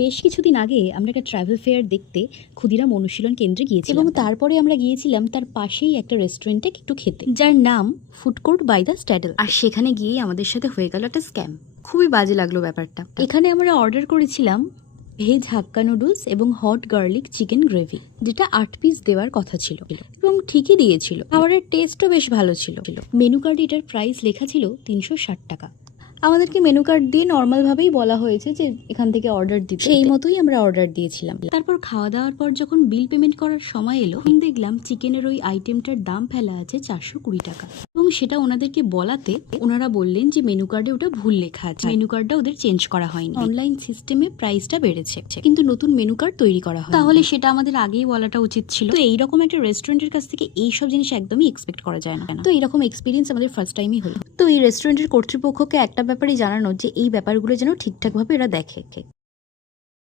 বেশ কিছুদিন আগে আমরা একটা ট্রাভেল ফেয়ার দেখতে ক্ষুদিরাম অনুশীলন কেন্দ্রে গিয়েছিলাম এবং তারপরে আমরা গিয়েছিলাম তার পাশেই একটা রেস্টুরেন্টে একটু খেতে, যার নাম ফুড কোর্ট বাই দ্য স্ট্যাডেল। আর সেখানে গিয়েই আমাদের সাথে হয়ে গেল একটা স্ক্যাম। খুবই বাজে লাগলো ব্যাপারটা। এখানে আমরা অর্ডার করেছিলাম ভেজ হাক্কা নুডলস এবং হট গার্লিক চিকেন গ্রেভি, যেটা 8 পিস দেওয়ার কথা ছিল এবং ঠিকই দিয়েছিল। খাবারের টেস্টও বেশ ভালো ছিল। মেনু কার্ডে এটার প্রাইস লেখা ছিল 360 টাকা। আমাদেরকে মেনু কার্ড দিয়ে নর্মাল ভাবেই বলা হয়েছে যে এখান থেকে অর্ডার দিতে, সেই মতোই আমরা অর্ডার দিয়েছিলাম। তারপর খাওয়া দাওয়ার পর যখন বিল পেমেন্ট করার সময় এলো, দেখলাম চিকেনের ওই আইটেমটার দাম ফেলা আছে 420 টাকা এবং সেটা ওনাদেরকে বলাতে ওনারা বললেন যে মেনু কার্ডে ওটা ভুল লেখা আছে, মেনু কার্ডটা ওদের চেঞ্জ করা হয়নি, অনলাইন সিস্টেমে প্রাইসটা বেড়েছে কিন্তু নতুন মেনু কার্ড তৈরি করা হয়। তাহলে সেটা আমাদের আগেই বলাটা উচিত ছিল। তো এইরকম একটা রেস্টুরেন্টের কাছ থেকে এইসব জিনিস একদমই এক্সপেক্ট করা যায় না। তো এইরকম এক্সপিরিয়েন্স আমাদের ফার্স্ট টাইমই হলো। তো এই রেস্টুরেন্টের কর্তৃপক্ষকে একটা ব্যাপারে জানানো যে এই ব্যাপারগুলো যেন ঠিকঠাকভাবে এরা দেখে।